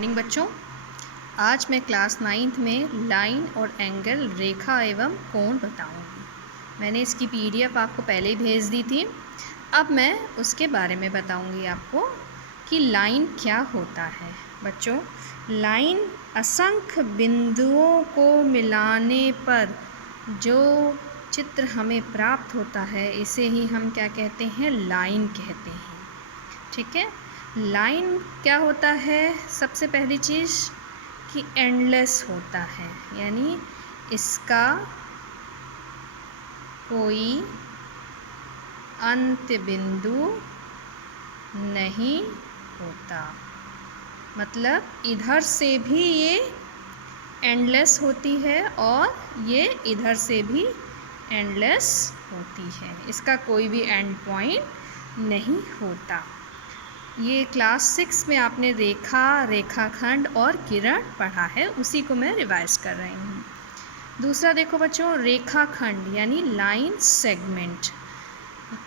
Morning बच्चों, आज मैं क्लास 9th में लाइन और एंगल, रेखा एवं कोण बताऊंगी। मैंने इसकी पीडीएफ आपको पहले ही भेज दी थी। अब मैं उसके बारे में बताऊंगी आपको कि लाइन क्या होता है। बच्चों, लाइन असंख्य बिंदुओं को मिलाने पर जो चित्र हमें प्राप्त होता है, इसे ही हम क्या कहते हैं? लाइन कहते हैं। ठीक है। लाइन क्या होता है? सबसे पहली चीज़ कि एंडलेस होता है, यानी इसका कोई अंत्य बिंदु नहीं होता। मतलब इधर से भी ये एंडलेस होती है और ये इधर से भी एंडलेस होती है। इसका कोई भी एंड पॉइंट नहीं होता। ये क्लास 6 में आपने रेखा, रेखाखंड और किरण पढ़ा है, उसी को मैं रिवाइज कर रही हूँ। दूसरा देखो बच्चों, रेखाखंड यानी लाइन सेगमेंट।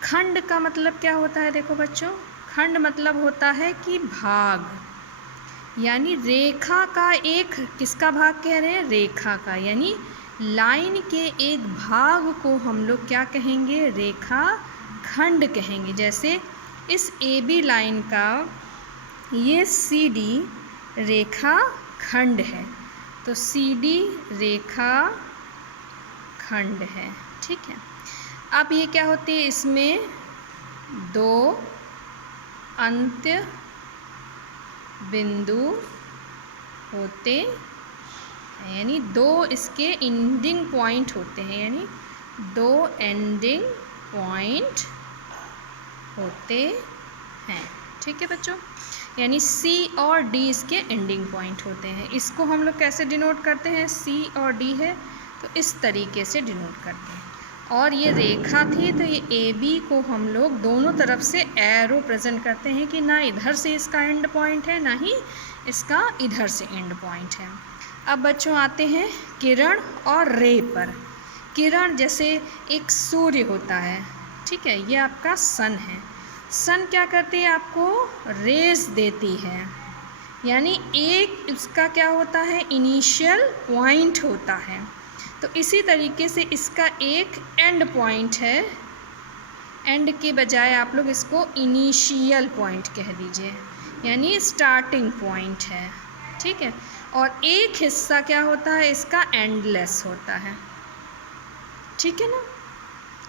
खंड का मतलब क्या होता है? देखो बच्चों, खंड मतलब होता है कि भाग, यानी रेखा का एक, किसका भाग कह रहे हैं? रेखा का, यानी लाइन के एक भाग को हम लोग क्या कहेंगे? रेखाखंड कहेंगे। जैसे इस AB लाइन का ये CD रेखा खंड है, तो CD रेखा खंड है। ठीक है। अब ये क्या होती है? इसमें दो अंत्य बिंदु होते हैं, यानी दो इसके एंडिंग पॉइंट होते हैं, यानी दो एंडिंग पॉइंट होते हैं। ठीक है बच्चों, यानी C और D इसके एंडिंग पॉइंट होते हैं। इसको हम लोग कैसे डिनोट करते हैं? C और D है तो इस तरीके से डिनोट करते हैं। और ये रेखा थी तो ये AB को हम लोग दोनों तरफ से एरो प्रेजेंट करते हैं कि ना इधर से इसका एंड पॉइंट है, ना ही इसका इधर से एंड पॉइंट है। अब बच्चों आते हैं किरण और रे पर। किरण जैसे एक सूर्य होता है, ठीक है, ये आपका सन है। सन क्या करती है? आपको रेज देती है, यानी एक इसका क्या होता है? इनिशियल पॉइंट होता है। तो इसी तरीके से इसका एक एंड पॉइंट है। एंड के बजाय आप लोग इसको इनिशियल पॉइंट कह दीजिए, यानी स्टार्टिंग पॉइंट है। ठीक है। और एक हिस्सा क्या होता है? इसका एंडलेस होता है। ठीक है ना।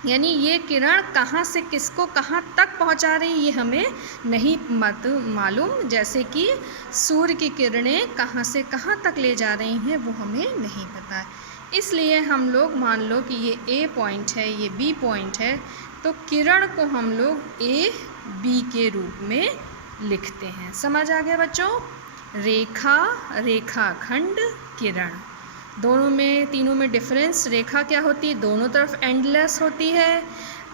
यानी ये किरण कहाँ से किसको कहाँ तक पहुँचा रही है, ये हमें नहीं मालूम। जैसे कि सूर्य की किरणें कहाँ से कहाँ तक ले जा रही हैं, वो हमें नहीं पता है। इसलिए हम लोग मान लो कि ये A पॉइंट है, ये B पॉइंट है, तो किरण को हम लोग AB के रूप में लिखते हैं। समझ आ गया बच्चों? रेखा, रेखाखंड, किरण, दोनों में, तीनों में डिफरेंस। रेखा क्या होती है? दोनों तरफ एंडलेस होती है।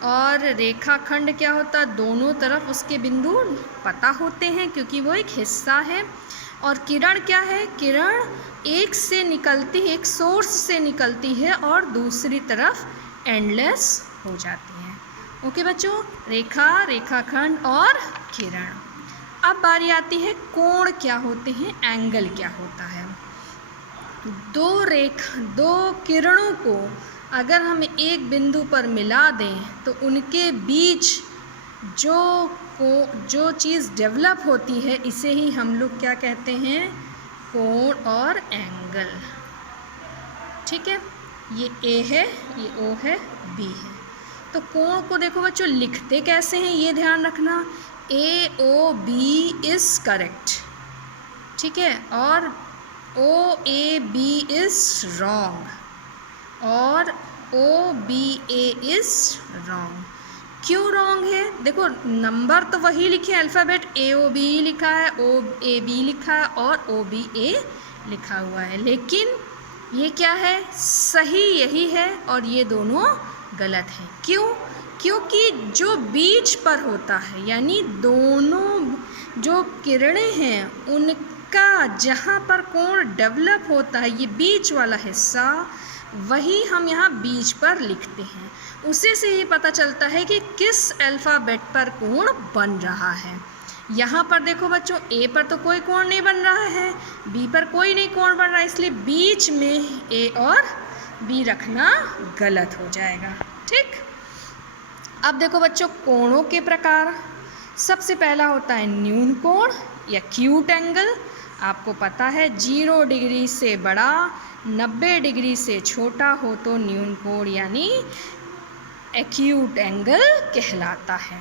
और रेखाखंड क्या होता है? दोनों तरफ उसके बिंदु पता होते हैं क्योंकि वो एक हिस्सा है। और किरण क्या है? किरण एक से निकलती है, एक सोर्स से निकलती है और दूसरी तरफ एंडलेस हो जाती है। ओके बच्चों, रेखा, रेखाखंड और किरण। अब बारी आती है कोण क्या होते हैं, एंगल क्या होता है। दो किरणों को अगर हम एक बिंदु पर मिला दें तो उनके बीच जो चीज़ डेवलप होती है, इसे ही हम लोग क्या कहते हैं? कोण और एंगल। ठीक है। ये A है, ये O है, B है। तो कोण को देखो बच्चों, लिखते कैसे हैं ये ध्यान रखना। AOB is correct. ठीक है। और OAB इज़ रॉन्ग और OBA इज़ रॉन्ग। क्यों रॉन्ग है? देखो, नंबर तो वही लिखे, अल्फ़ाबेट AOB लिखा है, OAB लिखा है और OBA लिखा हुआ है, लेकिन ये क्या है? सही यही है और ये दोनों गलत हैं। क्यों? क्योंकि जो बीच पर होता है, यानी दोनों जो किरणें हैं उनका जहाँ पर कोण डेवलप होता है, ये बीच वाला हिस्सा, वही हम यहाँ बीच पर लिखते हैं। उसी से ही पता चलता है कि किस अल्फ़ाबेट पर कोण बन रहा है। यहाँ पर देखो बच्चों, ए पर तो कोई कोण नहीं बन रहा है, बी पर कोई नहीं कोण बन रहा है, इसलिए बीच में ए और बी रखना गलत हो जाएगा। ठीक, अब देखो बच्चों कोणों के प्रकार। सबसे पहला होता है न्यून कोण या एक्यूट एंगल। आपको पता है 0 डिग्री से बड़ा 90 डिग्री से छोटा हो तो न्यून कोण यानी एक्यूट एंगल कहलाता है।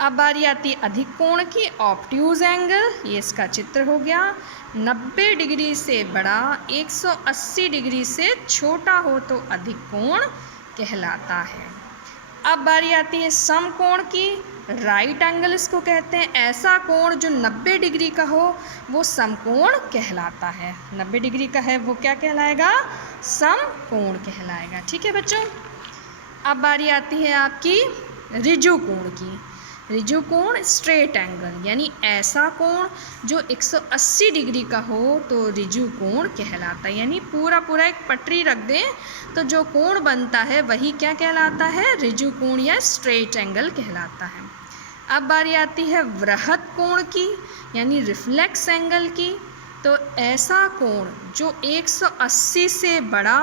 अब बारी आती है अधिक कोण की, ऑब्ट्यूज एंगल। ये इसका चित्र हो गया। 90 डिग्री से बड़ा 180 डिग्री से छोटा हो तो अधिक कोण कहलाता है। अब बारी आती है समकोण की, राइट एंगल इसको कहते हैं। ऐसा कोण जो 90 डिग्री का हो वो समकोण कहलाता है। 90 डिग्री का है वो क्या कहलाएगा? समकोण कहलाएगा। ठीक है बच्चों, अब बारी आती है आपकी ऋजु कोण की। ऋजु कोण स्ट्रेट एंगल, यानी ऐसा कोण जो 180 डिग्री का हो तो ऋजु कोण कहलाता है। यानी पूरा पूरा एक पटरी रख दें तो जो कोण बनता है वही क्या कहलाता है? ऋजु कोण या स्ट्रेट एंगल कहलाता है। अब बारी आती है वृहत कोण की, यानी रिफ्लेक्स एंगल की। तो ऐसा कोण जो 180 से बड़ा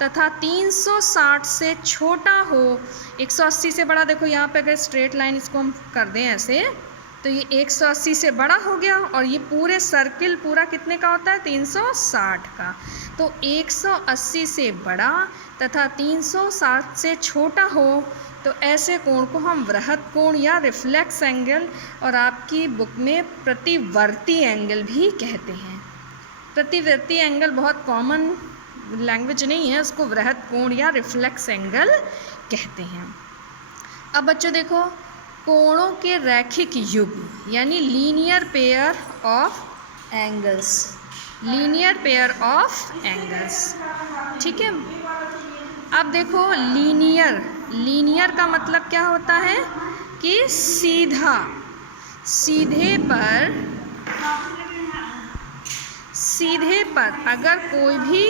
तथा 360 से छोटा हो। 180 से बड़ा, देखो यहाँ पे अगर स्ट्रेट लाइन इसको हम कर दें ऐसे तो ये 180 से बड़ा हो गया, और ये पूरे सर्किल पूरा कितने का होता है? 360 का। तो 180 से बड़ा तथा 360 से छोटा हो तो ऐसे कोण को हम वृहत कोण या रिफ्लेक्स एंगल, और आपकी बुक में प्रतिवर्ती एंगल भी कहते हैं। प्रतिवर्ती एंगल बहुत कॉमन लैंग्वेज नहीं है, उसको वृहत कोण या रिफ्लेक्स एंगल कहते हैं। अब बच्चों देखो, कोणों के रैखिक युग्म यानी linear pair of angles. Linear pair of angles, ठीक है। अब देखो लीनियर का मतलब क्या होता है कि सीधा, सीधे पर अगर कोई भी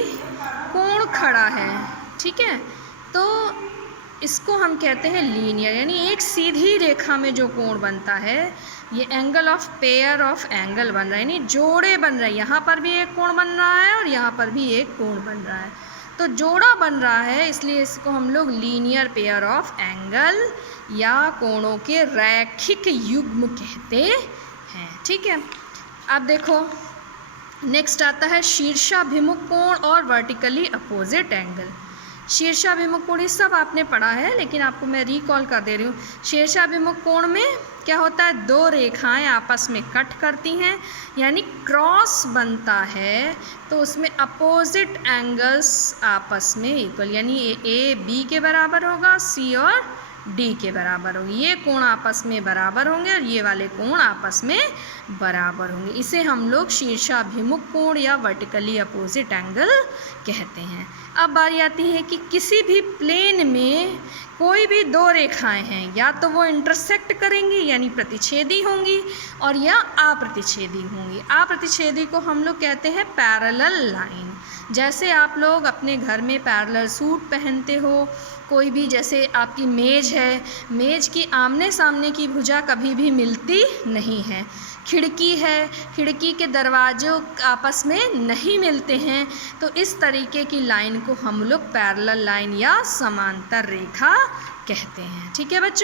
कोण खड़ा है, ठीक है, तो इसको हम कहते हैं लीनियर, यानी एक सीधी रेखा में जो कोण बनता है ये angle of pair of angle बन रहा है, यानी जोड़े बन रहे हैं। यहाँ पर भी एक कोण बन रहा है और यहाँ पर भी एक कोण बन रहा है, तो जोड़ा बन रहा है, इसलिए इसको हम लोग लीनियर पेयर ऑफ एंगल या कोणों के रैखिक युग्म कहते हैं। ठीक है, अब देखो नेक्स्ट आता है शीर्षाभिमुख कोण और वर्टिकली अपोजिट एंगल। शीर्षाभिमुख कोण ये सब आपने पढ़ा है, लेकिन आपको मैं रिकॉल कर दे रही हूँ। शीर्षाभिमुख कोण में क्या होता है? दो रेखाएं आपस में कट करती हैं, यानी क्रॉस बनता है, तो उसमें अपोजिट एंगल्स आपस में इक्वल, यानी ए बी के बराबर होगा, सी और डी के बराबर होगी। ये कोण आपस में बराबर होंगे और ये वाले कोण आपस में बराबर होंगे। इसे हम लोग शीर्षाभिमुख कोण या वर्टिकली अपोजिट एंगल कहते हैं। अब बारी आती है कि किसी भी प्लेन में कोई भी दो रेखाएं हैं, या तो वो इंटरसेक्ट करेंगी यानी प्रतिच्छेदी होंगी, और या अप्रतिच्छेदी होंगी। अप्रतिच्छेदी को हम लोग कहते हैं पैरेलल लाइन। जैसे आप लोग अपने घर में पैरेलल सूट पहनते हो, कोई भी जैसे आपकी मेज है, मेज की आमने सामने की भुजा कभी भी मिलती नहीं है। खिड़की है, खिड़की के दरवाजों आपस में नहीं मिलते हैं, तो इस तरीके की लाइन को हम लोग पैरेलल लाइन या समांतर रेखा कहते हैं। ठीक है बच्चों।